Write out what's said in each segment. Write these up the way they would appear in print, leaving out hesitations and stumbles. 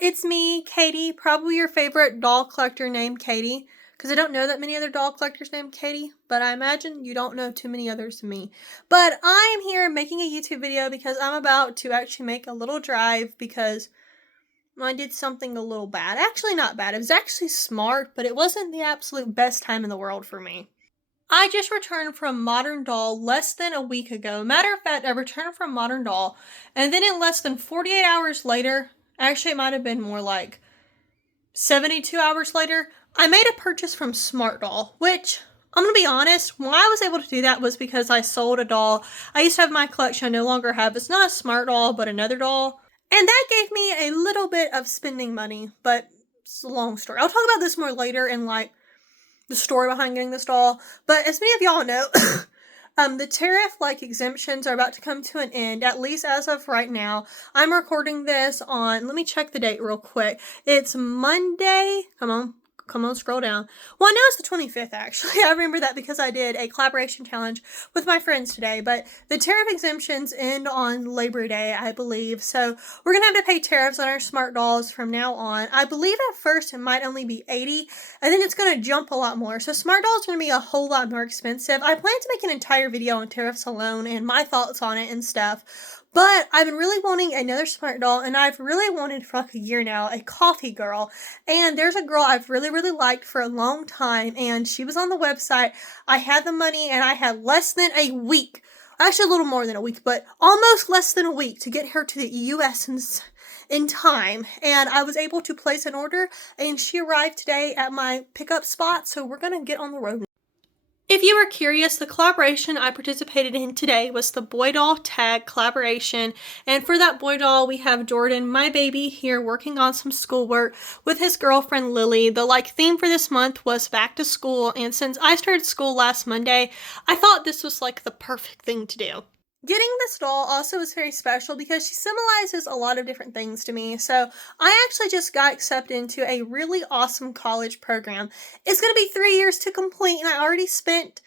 It's me, Katie, probably your favorite doll collector named Katie, because I don't know that many other doll collectors named Katie, but I imagine you don't know too many others than me. But I am here making a YouTube video because I'm about to actually make a little drive because I did something a little bad. Actually, not bad. It was actually smart, but it wasn't the absolute best time in the world for me. I just returned from Modern Doll less than a week ago. Matter of fact, I returned from Modern Doll, and then in less than 48 hours later, actually it might have been more like 72 hours later, I made a purchase from Smart Doll, which, I'm going to be honest, why I was able to do that was because I sold a doll I used to have in my collection I no longer have. It's not a Smart Doll, but another doll. And that gave me a little bit of spending money, but it's a long story. I'll talk about this more later in like the story behind getting this doll. But as many of y'all know, the tariff exemptions are about to come to an end, at least as of right now. I'm recording this on, let me check the date real quick. It's Monday. Come on, scroll down. Well, I know it's the 25th, actually. I remember that because I did a collaboration challenge with my friends today. But the tariff exemptions end on Labor Day, I believe. So we're going to have to pay tariffs on our smart dolls from now on. I believe at first it might only be $80, and then it's going to jump a lot more. So smart dolls are going to be a whole lot more expensive. I plan to make an entire video on tariffs alone and my thoughts on it and stuff. But I've been really wanting another smart doll, and I've really wanted for like a year now, a coffee girl. And there's a girl I've really liked for a long time, and she was on the website. I had the money, and I had less than a week, actually a little more than a week, but almost less than a week to get her to the US in time. And I was able to place an order, and she arrived today at my pickup spot, so we're going to get on the road. If you were curious, the collaboration I participated in today was the Boy Doll Tag collaboration, and for that boy doll, we have Jordan, my baby, here working on some schoolwork with his girlfriend Lily. The theme for this month was back to school, and since I started school last Monday, I thought this was the perfect thing to do. Getting this doll also is very special because she symbolizes a lot of different things to me. So I actually just got accepted into a really awesome college program. It's going to be 3 years to complete, and I already spent,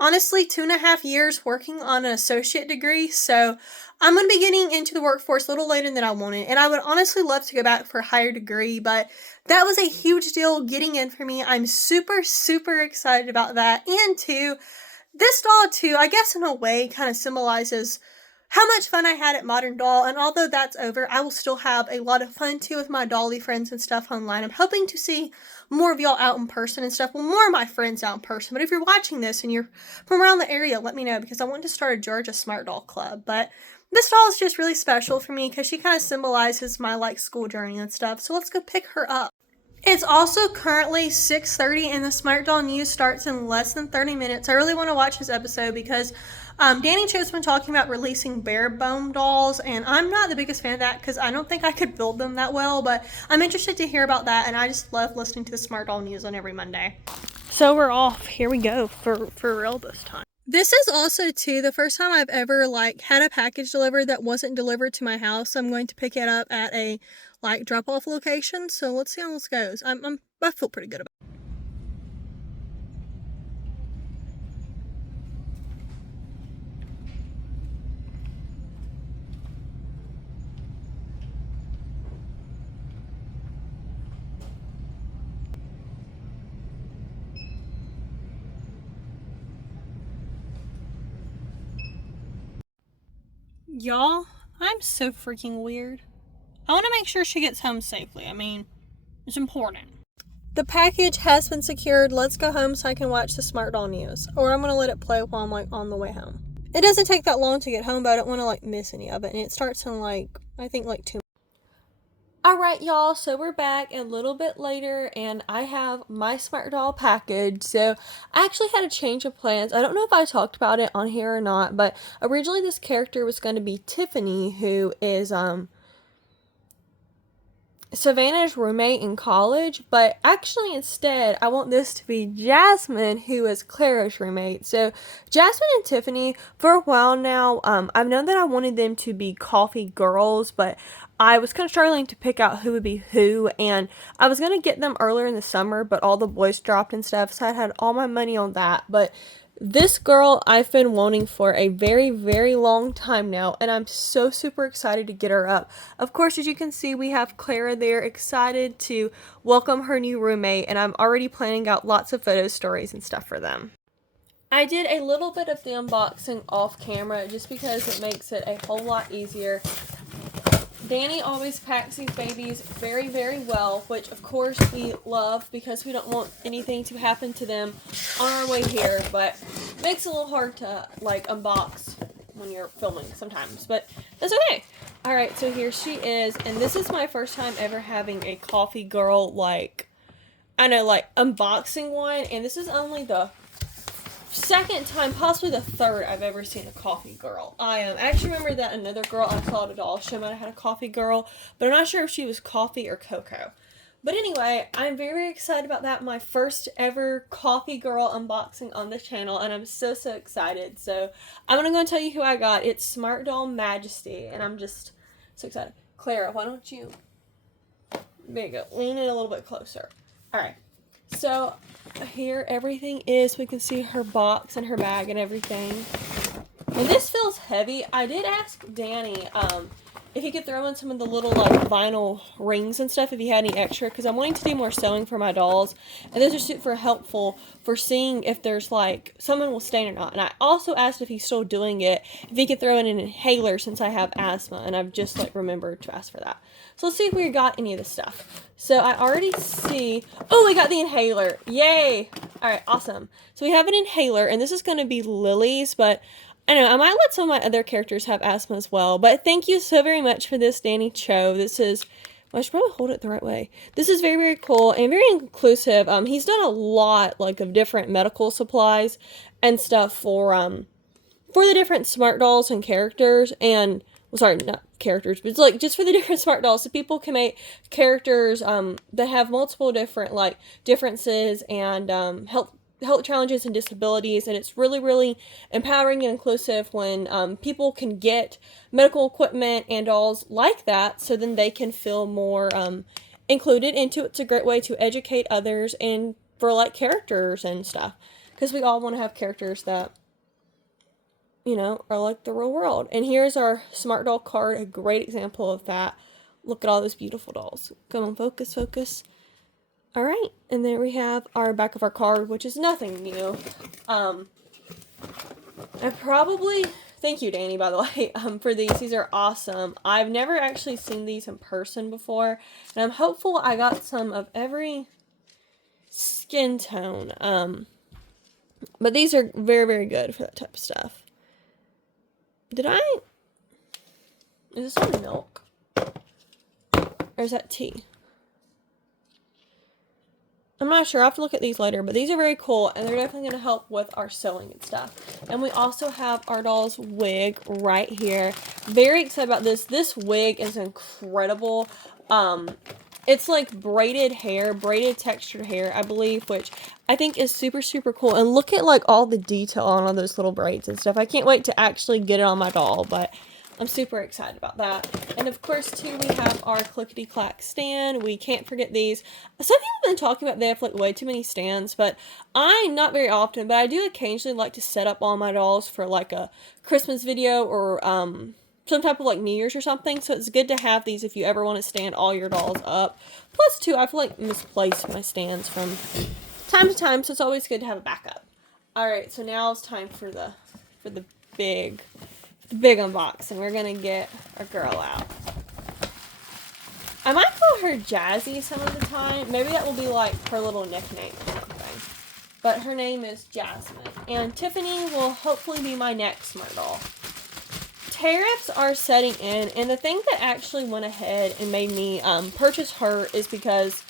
honestly, 2.5 years working on an associate degree. So I'm going to be getting into the workforce a little later than I wanted. And I would honestly love to go back for a higher degree, but that was a huge deal getting in for me. I'm super excited about that. And too, this doll, too, I guess in a way kind of symbolizes how much fun I had at Modern Doll, and although that's over, I will still have a lot of fun, too, with my dolly friends and stuff online. I'm hoping to see more of y'all out in person and stuff. Well, more of my friends out in person, but if you're watching this and you're from around the area, let me know, because I want to start a Georgia Smart Doll Club. But this doll is just really special for me because she kind of symbolizes my, school journey and stuff, so let's go pick her up. It's also currently 6:30 and the Smart Doll News starts in less than 30 minutes. I really want to watch this episode because Danny Cho's been talking about releasing bare bone dolls, and I'm not the biggest fan of that because I don't think I could build them that well, but I'm interested to hear about that, and I just love listening to the Smart Doll News on every Monday. So we're off. Here we go for real this time. This is also, too, the first time I've ever, had a package delivered that wasn't delivered to my house. I'm going to pick it up at a, drop-off location. So let's see how this goes. I feel pretty good about it. Y'all, I'm so freaking weird. I want to make sure she gets home safely. I mean, it's important. The package has been secured. Let's go home so I can watch the Smart Doll News. Or I'm going to let it play while I'm, on the way home. It doesn't take that long to get home, but I don't want to, miss any of it. And it starts in, I think, 2 minutes. Alright, y'all, so we're back a little bit later, and I have my Smart Doll package. So I actually had a change of plans. I don't know if I talked about it on here or not, but originally this character was going to be Tiffany, who is Savannah's roommate in college, but actually instead I want this to be Jasmine, who is Clara's roommate. So Jasmine and Tiffany, for a while now, I've known that I wanted them to be coffee girls, but I was kind of struggling to pick out who would be who, and I was going to get them earlier in the summer, but all the boys dropped and stuff, so I had all my money on that. But This girl I've been wanting for a very, very long time now, and I'm so super excited to get her up. Of course, as you can see, we have Clara there, excited to welcome her new roommate, and I'm already planning out lots of photo stories and stuff for them. I did a little bit of the unboxing off camera just because it makes it a whole lot easier. Danny always packs these babies very, very well, which of course we love because we don't want anything to happen to them on our way here, but it makes it a little hard to like unbox when you're filming sometimes, but that's okay. Alright, so here she is, and this is my first time ever having a coffee girl, like, I know, like, unboxing one, and this is only the second time, possibly the third I've ever seen a coffee girl. I actually remember that another girl I saw at a doll show might have had a coffee girl, but I'm not sure if she was coffee or cocoa. But anyway, I'm very excited about that. My first ever coffee girl unboxing on the channel, and I'm so excited. So I'm going to go and tell you who I got. It's Smart Doll Majesty, and I'm just so excited. Clara, why don't you, there you go, lean in a little bit closer. Alright. So here everything is. We can see her box and her bag and everything. And this feels heavy. I did ask Danny if he could throw in some of the little like vinyl rings and stuff if he had any extra, because I'm wanting to do more sewing for my dolls, and those are super helpful for seeing if there's like someone will stain or not. And I also asked if he's still doing it, if he could throw in an inhaler since I have asthma, and I've just like remembered to ask for that. So let's see if we got any of this stuff. So I already see, oh, we got the inhaler, yay. All right, awesome. So we have an inhaler, and this is going to be Lily's, but I know, I might let some of my other characters have asthma as well, but thank you so very much for this, Danny Cho. This is, well, I should probably hold it the right way. This is very, very cool and very inclusive. He's done a lot, like, of different medical supplies and stuff for the different smart dolls and characters, and, well, sorry, not characters, but it's, like, just for the different smart dolls, so people can make characters, that have multiple different, like, differences and, health challenges and disabilities, and it's really, really empowering and inclusive when people can get medical equipment and dolls like that, so then they can feel more included into it. It's a great way to educate others and for like characters and stuff, because we all want to have characters that, you know, are like the real world. And here's our smart doll card, a great example of that. Look at all those beautiful dolls. Come on, focus, focus. Alright, and then we have our back of our card, which is nothing new. Thank you, Danny, by the way, for these. These are awesome. I've never actually seen these in person before, and I'm hopeful I got some of every skin tone. But these are very, very good for that type of stuff. Is this on milk? Or is that tea? I'm not sure. I'll have to look at these later, but these are very cool, and they're definitely going to help with our sewing and stuff. And we also have our doll's wig right here. Very excited about this. This wig is incredible. It's like braided hair, braided textured hair, I believe, which I think is super, super cool. And look at like all the detail on all those little braids and stuff. I can't wait to actually get it on my doll, but I'm super excited about that. And of course, too, we have our clickety-clack stand. We can't forget these. Some people have been talking about they have like way too many stands, but not very often, but I do occasionally like to set up all my dolls for like a Christmas video or some type of like New Year's or something. So it's good to have these if you ever want to stand all your dolls up. Plus, too, I've like misplaced my stands from time to time, so it's always good to have a backup. Alright, so now it's time for the big unboxing. We're gonna get our girl out. I might call her Jazzy some of the time. Maybe that will be like her little nickname or something. But her name is Jasmine. And Tiffany will hopefully be my next smart doll. Tariffs are setting in, and the thing that actually went ahead and made me purchase her is because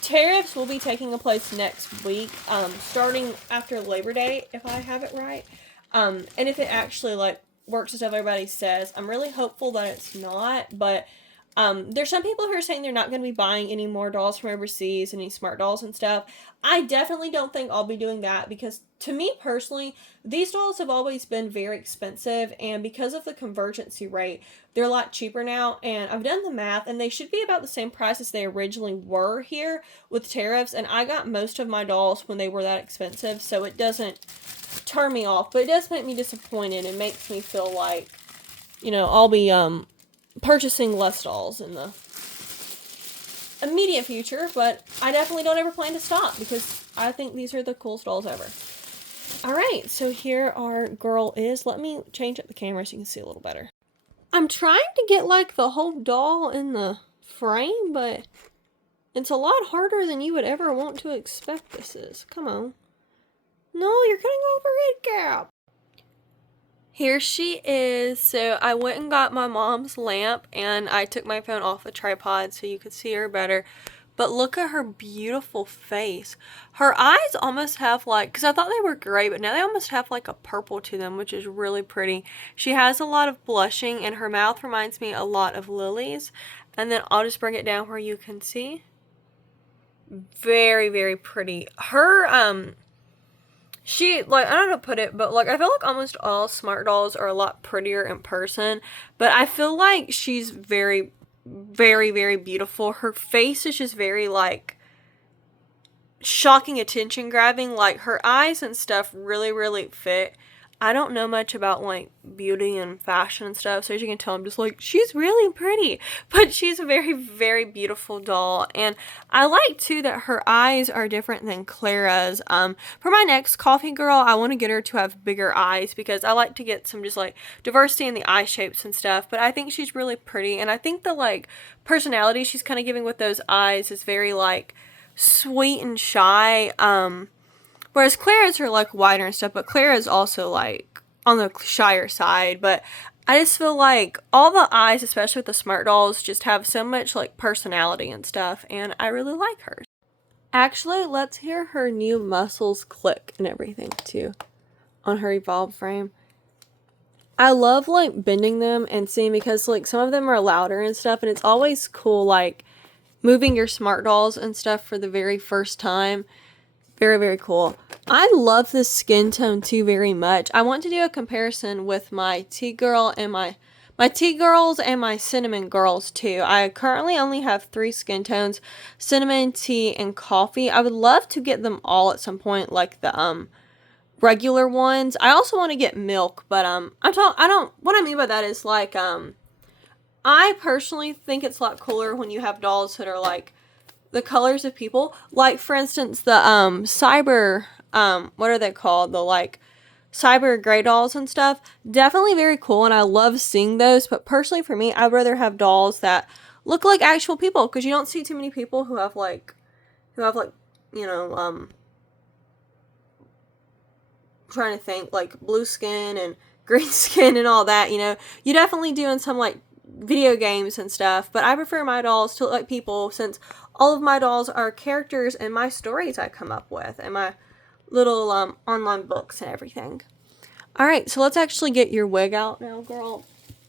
tariffs will be taking place next week, starting after Labor Day, if I have it right. And if it actually, like, works as everybody says. I'm really hopeful that it's not, but There's some people who are saying they're not going to be buying any more dolls from overseas, any smart dolls and stuff. I definitely don't think I'll be doing that because, to me personally, these dolls have always been very expensive, and because of the convergency rate, they're a lot cheaper now. And I've done the math, and they should be about the same price as they originally were here with tariffs. And I got most of my dolls when they were that expensive, so it doesn't turn me off, but it does make me disappointed. It makes me feel like, I'll be purchasing less dolls in the immediate future, but I definitely don't ever plan to stop because I think these are the coolest dolls ever. Alright, so here our girl is. Let me change up the camera so you can see a little better. I'm trying to get like the whole doll in the frame, but it's a lot harder than you would ever want to expect this is. Come on. No, you're cutting over it, Cap. Here she is. So I went and got my mom's lamp and I took my phone off the tripod so you could see her better. But look at her beautiful face. Her eyes almost have like, because I thought they were gray, but now they almost have like a purple to them, which is really pretty. She has a lot of blushing and her mouth reminds me a lot of Lily's. And then I'll just bring it down where you can see. Very, very pretty. Her, she, like, I don't know how to put it, but, like, I feel like almost all smart dolls are a lot prettier in person, but I feel like she's very, very, very beautiful. Her face is just very, like, shocking attention grabbing. Like, her eyes and stuff really, really fit. I don't know much about, like, beauty and fashion and stuff, so as you can tell, I'm just like, she's really pretty, but she's a very, very beautiful doll, and I like, too, that her eyes are different than Clara's. For my next coffee girl, I want to get her to have bigger eyes, because I like to get some just, like, diversity in the eye shapes and stuff, but I think she's really pretty, and I think the, like, personality she's kind of giving with those eyes is very, like, sweet and shy, whereas Clara's are, like, wider and stuff, but Clara's also, like, on the shyer side, but I just feel like all the eyes, especially with the smart dolls, just have so much, like, personality and stuff, and I really like hers. Actually, let's hear her new muscles click and everything, too, on her Evolve frame. I love, like, bending them and seeing, because, like, some of them are louder and stuff, and it's always cool, like, moving your smart dolls and stuff for the very first time. Very, very cool. I love this skin tone too very much. I want to do a comparison with my tea girl and my tea girls and my cinnamon girls too. I currently only have 3 skin tones: cinnamon, tea, and coffee. I would love to get them all at some point, like the regular ones. I also want to get milk, but what I mean by that is like I personally think it's a lot cooler when you have dolls that are like the colors of people. Like, for instance, the cyber, what are they called? The, like, cyber gray dolls and stuff. Definitely very cool, and I love seeing those. But personally, for me, I'd rather have dolls that look like actual people, because you don't see too many people who have, like, trying to think, like, blue skin and green skin and all that, You definitely do in some, like, video games and stuff, but I prefer my dolls to look like people, since all of my dolls are characters in my stories I come up with and my little online books and everything. Alright, so let's actually get your wig out now, girl.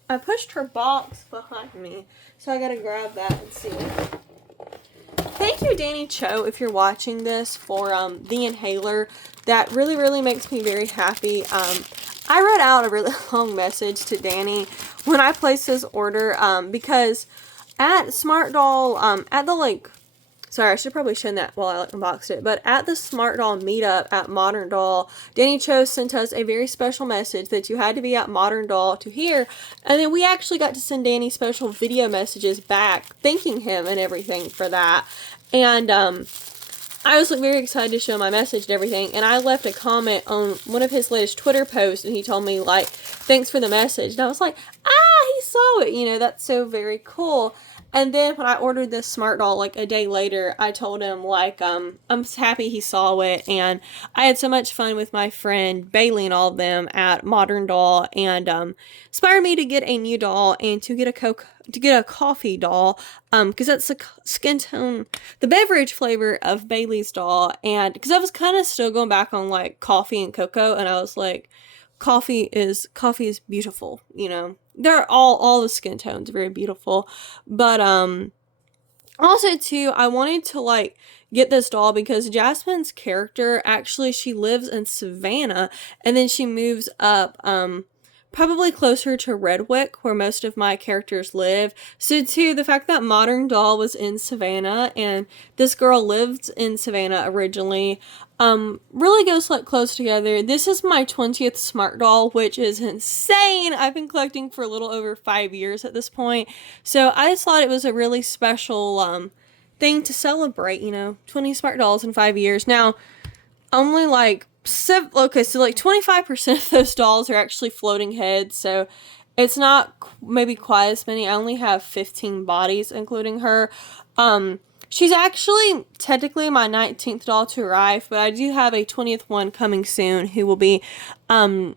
I pushed her box behind me, so I gotta grab that and see. Thank you, Danny Cho, if you're watching this, for the inhaler. That really, really makes me very happy. I wrote out a really long message to Danny when I placed this order, because at Smart Doll, at the, like, sorry, I should probably show that while I, like, unboxed it, but at the Smart Doll meetup at Modern Doll, Danny Cho sent us a very special message that you had to be at Modern Doll to hear, and then we actually got to send Danny special video messages back, thanking him and everything for that, and, I was, like, very excited to show my message and everything, and I left a comment on one of his latest Twitter posts, and he told me, like, thanks for the message, and I was like, he saw it, that's so very cool. And then when I ordered this smart doll, like, a day later, I told him, like, I'm happy he saw it, and I had so much fun with my friend Bailey and all of them at Modern Doll, and inspired me to get a new doll and to get a coffee doll, because that's the skin tone, the beverage flavor of Bailey's doll, and because I was kind of still going back on, like, coffee and cocoa, and I was like, coffee is beautiful, you know. They're all the skin tones are very beautiful. But also too, I wanted to like get this doll because Jasmine's character, actually she lives in Savannah, and then she moves up probably closer to Redwick, where most of my characters live. So too, the fact that Modern Doll was in Savannah and this girl lived in Savannah originally, really goes like close together. This is my 20th Smart Doll, which is insane. I've been collecting for a little over 5 years at this point. So I just thought it was a really special thing to celebrate, you know, 20 Smart Dolls in 5 years. Now, only like 25% of those dolls are actually floating heads, so it's not maybe quite as many. I only have 15 bodies, including her. She's actually technically my 19th doll to arrive, but I do have a 20th one coming soon who will be never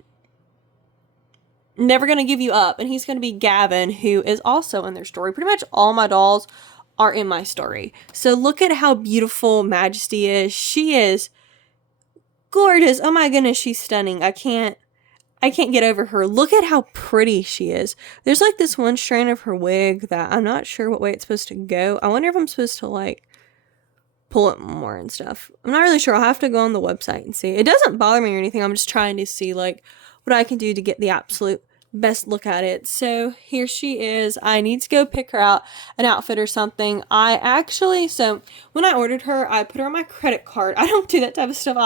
gonna give you up, and he's gonna be Gavin, who is also in their story. Pretty much all my dolls are in my story. So look at how beautiful Majesty is. She is gorgeous. Oh my goodness, she's stunning. I can't get over her. Look at how pretty she is. There's like this one strand of her wig that I'm not sure what way it's supposed to go. I wonder if I'm supposed to like pull it more and stuff. I'm not really sure. I'll have to go on the website and see. It doesn't bother me or anything. I'm just trying to see like what I can do to get the absolute best look at it. So here she is. I need to go pick her out an outfit or something. So when I ordered her, I put her on my credit card. I don't do that type of stuff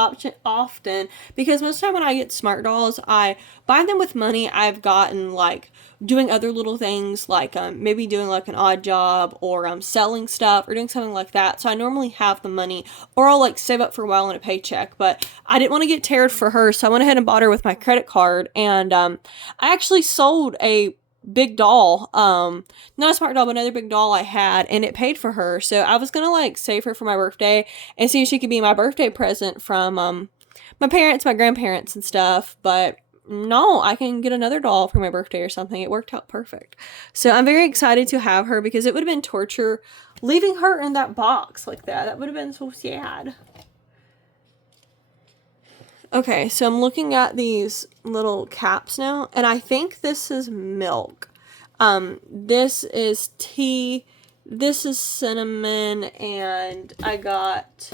often because most of the time when I get Smart Dolls, I buy them with money I've gotten like doing other little things like maybe doing like an odd job or selling stuff or doing something like that. So I normally have the money, or I'll like save up for a while in a paycheck, but I didn't want to get teared for her, so I went ahead and bought her with my credit card. And I actually sold a big doll, not a Smart Doll, but another big doll I had, and it paid for her. So I was gonna like save her for my birthday and see if she could be my birthday present from my parents, my grandparents and stuff, but no, I can get another doll for my birthday or something. It worked out perfect. So I'm very excited to have her because it would have been torture leaving her in that box like that. That would have been so sad. Okay, so I'm looking at these little caps now, and I think this is milk. This is tea, this is cinnamon, and I got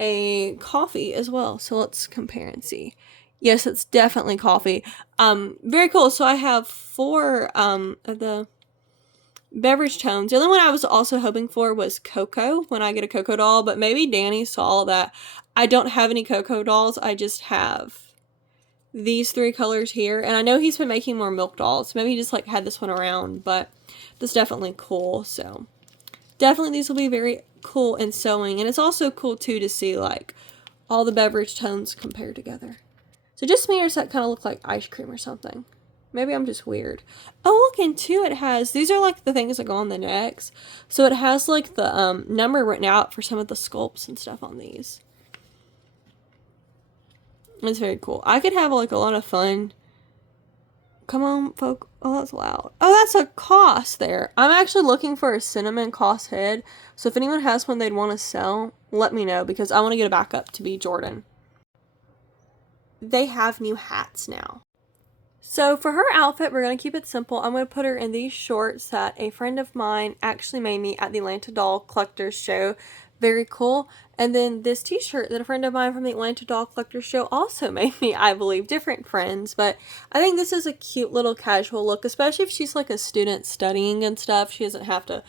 a coffee as well. So let's compare and see. Yes, it's definitely coffee. Very cool. So I have 4 of the beverage tones. The only one I was also hoping for was cocoa when I get a cocoa doll, but maybe Danny saw that I don't have any cocoa dolls. I just have these 3 colors here, and I know he's been making more milk dolls. Maybe he just like had this one around, but this is definitely cool. So definitely these will be very cool in sewing, and it's also cool too to see like all the beverage tones compared together. So just me, or does that kind of look like ice cream or something? Maybe I'm just weird. Oh, look, and too, it has, these are like the things that go on the necks. So it has like the number written out for some of the sculpts and stuff on these. It's very cool. I could have like a lot of fun. Come on, folk. Oh, that's loud. Oh, that's a Koss there. I'm actually looking for a cinnamon Koss head. So if anyone has one they'd want to sell, let me know because I want to get a backup to be Jordan. They have new hats now. So for her outfit, we're going to keep it simple. I'm going to put her in these shorts that a friend of mine actually made me at the Atlanta Doll Collectors Show. Very cool. And then this t-shirt that a friend of mine from the Atlanta Doll Collectors Show also made me, I believe, different friends. But I think this is a cute little casual look, especially if she's like a student studying and stuff. She doesn't have to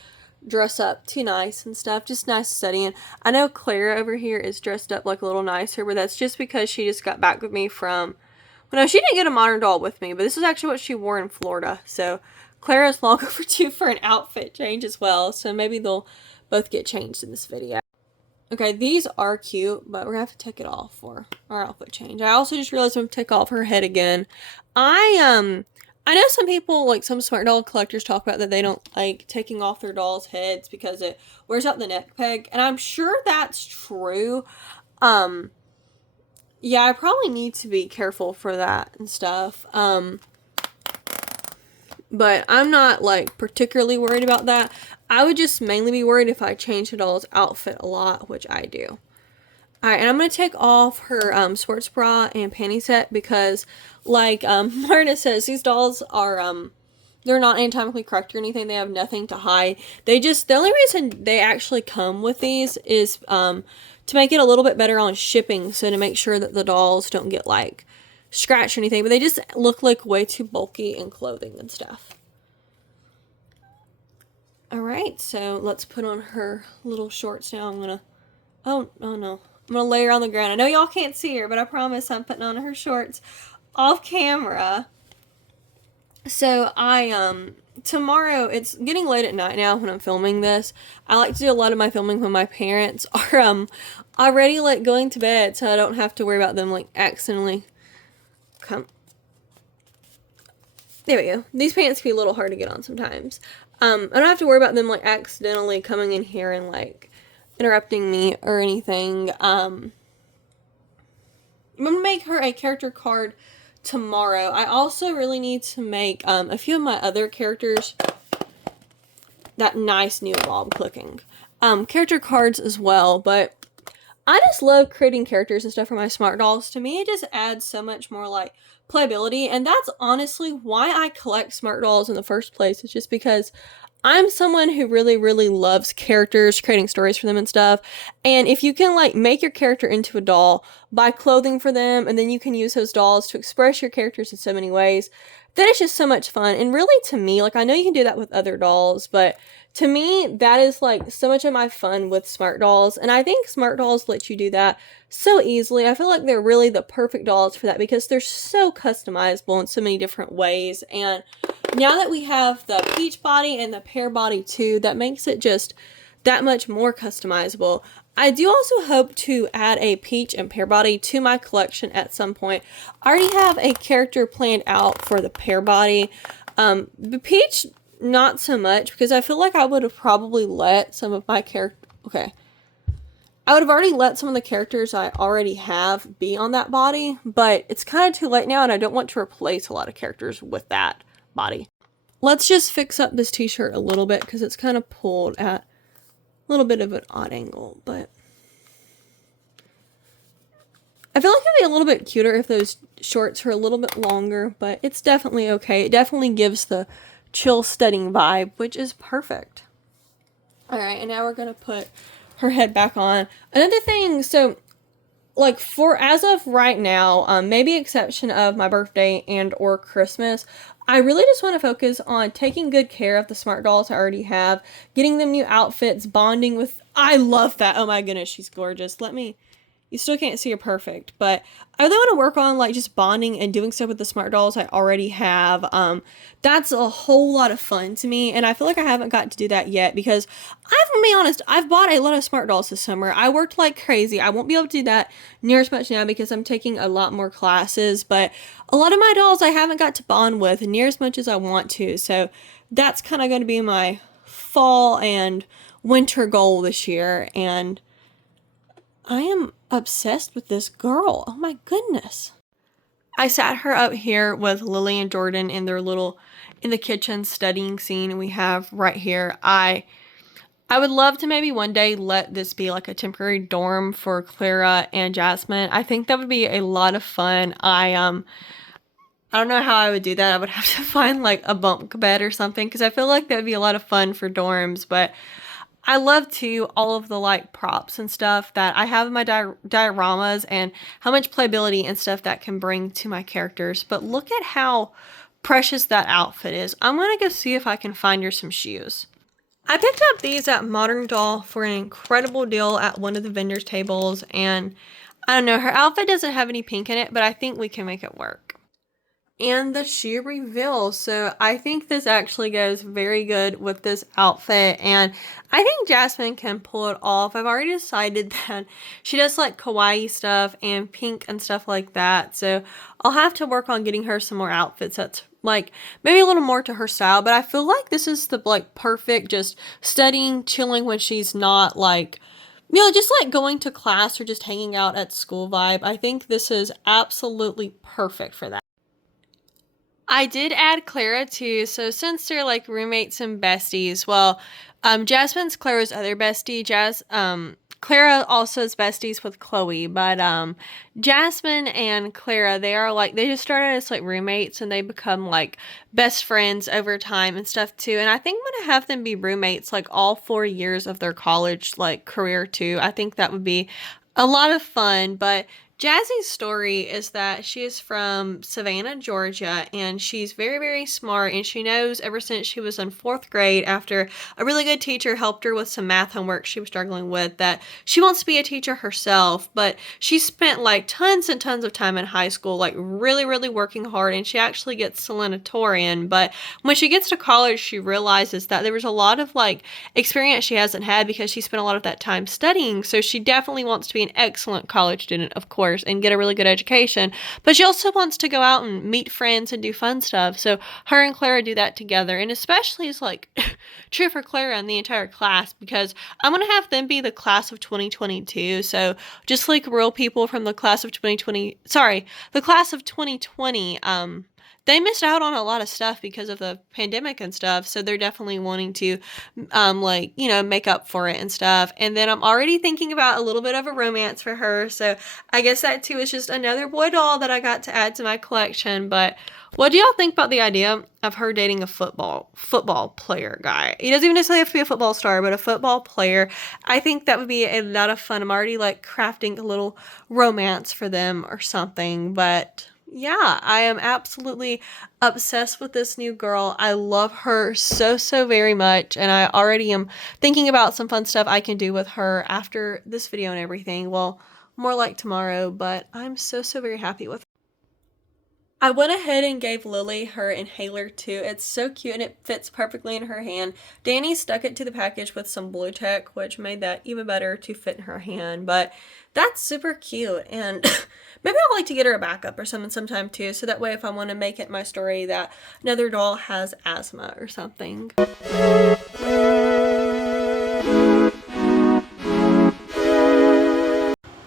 dress up too nice and stuff, just nice studying. I know Clara over here is dressed up like a little nicer, but that's just because she just got back with me from, well, no, she didn't get a modern doll with me, but this is actually what she wore in Florida. So Clara's long overdue for an outfit change as well, so maybe they'll both get changed in this video. Okay, these are cute, but we're gonna have to take it off for our outfit change. I also just realized I'm gonna take off her head again. I know some people, like some Smart Doll collectors, talk about that they don't like taking off their dolls' heads because it wears out the neck peg, and I'm sure that's true. Yeah, I probably need to be careful for that and stuff. But I'm not like particularly worried about that. I would just mainly be worried if I change the doll's outfit a lot, which I do. Alright, and I'm going to take off her sports bra and panty set because, like Marta says, these dolls are, they're not anatomically correct or anything. They have nothing to hide. The only reason they actually come with these is to make it a little bit better on shipping, so to make sure that the dolls don't get, like, scratched or anything, but they just look like way too bulky in clothing and stuff. Alright, so let's put on her little shorts now. I'm going to, oh no. I'm going to lay her on the ground. I know y'all can't see her, but I promise I'm putting on her shorts off camera. So tomorrow, it's getting late at night now when I'm filming this. I like to do a lot of my filming when my parents are, already, like, going to bed, so I don't have to worry about them, like, accidentally there we go. These pants can be a little hard to get on sometimes. I don't have to worry about them, like, accidentally coming in here and, like, interrupting me or anything. I'm gonna make her a character card tomorrow. I also really need to make a few of my other characters that nice new bob clicking character cards as well, but I just love creating characters and stuff for my smart dolls. To me, it just adds so much more, like, playability, and that's honestly why I collect smart dolls in the first place. It's just because I'm someone who really, really loves characters, creating stories for them and stuff. And if you can, like, make your character into a doll, buy clothing for them, and then you can use those dolls to express your characters in so many ways, that is just so much fun. And really, to me, like, I know you can do that with other dolls, but to me, that is, like, so much of my fun with smart dolls. And I think smart dolls let you do that so easily. I feel like they're really the perfect dolls for that because they're so customizable in so many different ways. And now that we have the peach body and the pear body too, that makes it just that much more customizable. I do also hope to add a peach and pear body to my collection at some point. I already have a character planned out for the pear body. The peach, not so much, because I feel like I would have probably let some of my I would have already let some of the characters I already have be on that body, but it's kind of too late now and I don't want to replace a lot of characters with that body. Let's just fix up this t-shirt a little bit because it's kind of pulled at a little bit of an odd angle, but I feel like it'd be a little bit cuter if those shorts were a little bit longer, but it's definitely okay. It definitely gives the chill studying vibe, which is perfect. Alright, and now we're going to put her head back on. Another thing, so, like, for as of right now, maybe exception of my birthday and or Christmas, I really just want to focus on taking good care of the smart dolls I already have, getting them new outfits, bonding with, I love that, oh my goodness, she's gorgeous. You still can't see her perfect, but I really want to work on, like, just bonding and doing stuff with the smart dolls I already have. That's a whole lot of fun to me, and I feel like I haven't gotten to do that yet because I'm gonna be honest, I've bought a lot of smart dolls this summer. I worked like crazy. I won't be able to do that near as much now because I'm taking a lot more classes, but a lot of my dolls I haven't got to bond with near as much as I want to, so that's kind of going to be my fall and winter goal this year, and I am obsessed with this girl. Oh my goodness. I sat her up here with Lily and Jordan in the kitchen studying scene we have right here. I would love to maybe one day let this be like a temporary dorm for Clara and Jasmine. I think that would be a lot of fun. I don't know how I would do that. I would have to find like a bunk bed or something because I feel like that would be a lot of fun for dorms, but I love too all of the like props and stuff that I have in my dioramas and how much playability and stuff that can bring to my characters. But look at how precious that outfit is. I'm gonna go see if I can find her some shoes. I picked up these at Modern Doll for an incredible deal at one of the vendors tables, and I don't know, her outfit doesn't have any pink in it, but I think we can make it work. And the shoe reveal. So I think this actually goes very good with this outfit, and I think Jasmine can pull it off. I've already decided that she does like kawaii stuff and pink and stuff like that, so I'll have to work on getting her some more outfits that's like maybe a little more to her style, but I feel like this is the like perfect just studying, chilling when she's not like, you know, just like going to class or just hanging out at school vibe. I think this is absolutely perfect for that. I did add Clara too, so since they're like roommates and besties, well, Jasmine's Clara's other bestie. Clara also is besties with Chloe, but Jasmine and Clara, they are like, they just started as like roommates and they become like best friends over time and stuff too. And I think I'm gonna have them be roommates like all 4 years of their college like career too. I think that would be a lot of fun. But Jazzy's story is that she is from Savannah, Georgia, and she's very, very smart. And she knows ever since she was in 4th grade, after a really good teacher helped her with some math homework she was struggling with, that she wants to be a teacher herself. But she spent like tons and tons of time in high school, like really, really working hard, and she actually gets salutatorian. But when she gets to college, she realizes that there was a lot of like experience she hasn't had because she spent a lot of that time studying. So she definitely wants to be an excellent college student, of course, and get a really good education, but she also wants to go out and meet friends and do fun stuff. So her and Clara do that together, and especially is like true for Clara and the entire class, because I'm gonna have them be the class of 2022. So just like real people from the class of 2020, sorry, the class of 2020, they missed out on a lot of stuff because of the pandemic and stuff. So they're definitely wanting to, like, you know, make up for it and stuff. And then I'm already thinking about a little bit of a romance for her. So I guess that too is just another boy doll that I got to add to my collection. But what do y'all think about the idea of her dating a football player guy? He doesn't even necessarily have to be a football star, but a football player. I think that would be a lot of fun. I'm already like crafting a little romance for them or something. But yeah, I am absolutely obsessed with this new girl. I love her so, so very much. And I already am thinking about some fun stuff I can do with her after this video and everything. Well, more like tomorrow, but I'm so, so very happy with her. I went ahead and gave Lily her inhaler too. It's so cute and it fits perfectly in her hand. Danny stuck it to the package with some blue tack, which made that even better to fit in her hand. But that's super cute, and maybe I'd like to get her a backup or something sometime too, so that way if I want to make it my story that another doll has asthma or something.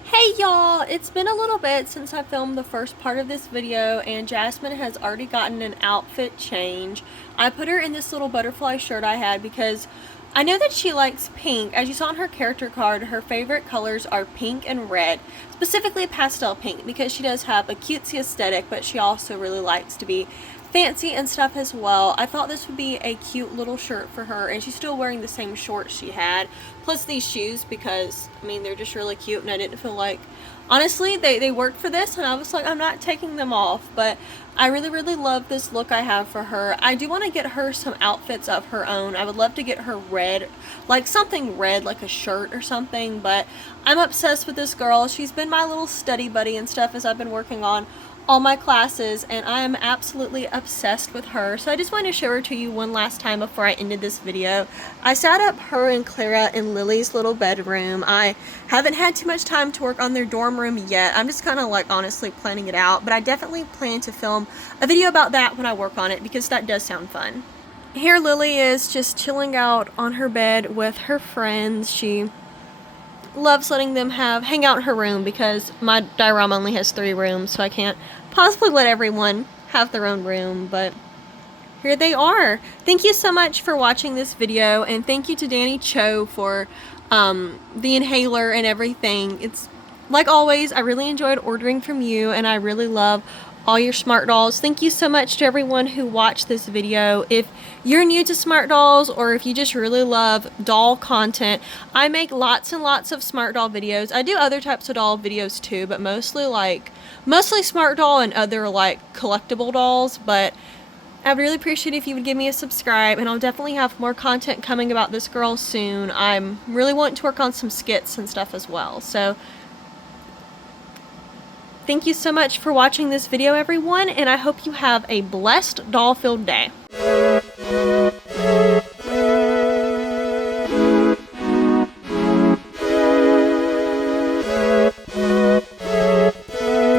Hey y'all, it's been a little bit since I filmed the first part of this video, and Jasmine has already gotten an outfit change. I put her in this little butterfly shirt I had because I know that she likes pink. As you saw on her character card, her favorite colors are pink and red, specifically pastel pink, because she does have a cutesy aesthetic, but she also really likes to be fancy and stuff as well. I thought this would be a cute little shirt for her, and she's still wearing the same shorts she had, plus these shoes, because I mean they're just really cute, and I didn't feel like, honestly, they worked for this, and I was like, I'm not taking them off. But I really, really love this look I have for her. I do want to get her some outfits of her own. I would love to get her red, like something red, like a shirt or something. But I'm obsessed with this girl. She's been my little study buddy and stuff as I've been working on all my classes, and I am absolutely obsessed with her. So I just wanted to show her to you one last time before I ended this video. I set up her and Clara in Lily's little bedroom. I haven't had too much time to work on their dorm room yet. I'm just kind of like honestly planning it out, but I definitely plan to film a video about that when I work on it, because that does sound fun. Here Lily is just chilling out on her bed with her friends. She loves letting them hang out in her room, because my diorama only has 3 rooms, so I can't possibly let everyone have their own room. But here they are. Thank you so much for watching this video, and thank you to Danny Cho for the inhaler and everything. It's like always, I really enjoyed ordering from you, and I really love all your smart dolls. Thank you so much to everyone who watched this video. If you're new to smart dolls, or if you just really love doll content, I make lots and lots of smart doll videos. I do other types of doll videos too, but mostly smart doll and other like collectible dolls. But I'd really appreciate it if you would give me a subscribe, and I'll definitely have more content coming about this girl soon. I'm really wanting to work on some skits and stuff as well. So thank you so much for watching this video, everyone, and I hope you have a blessed doll-filled day.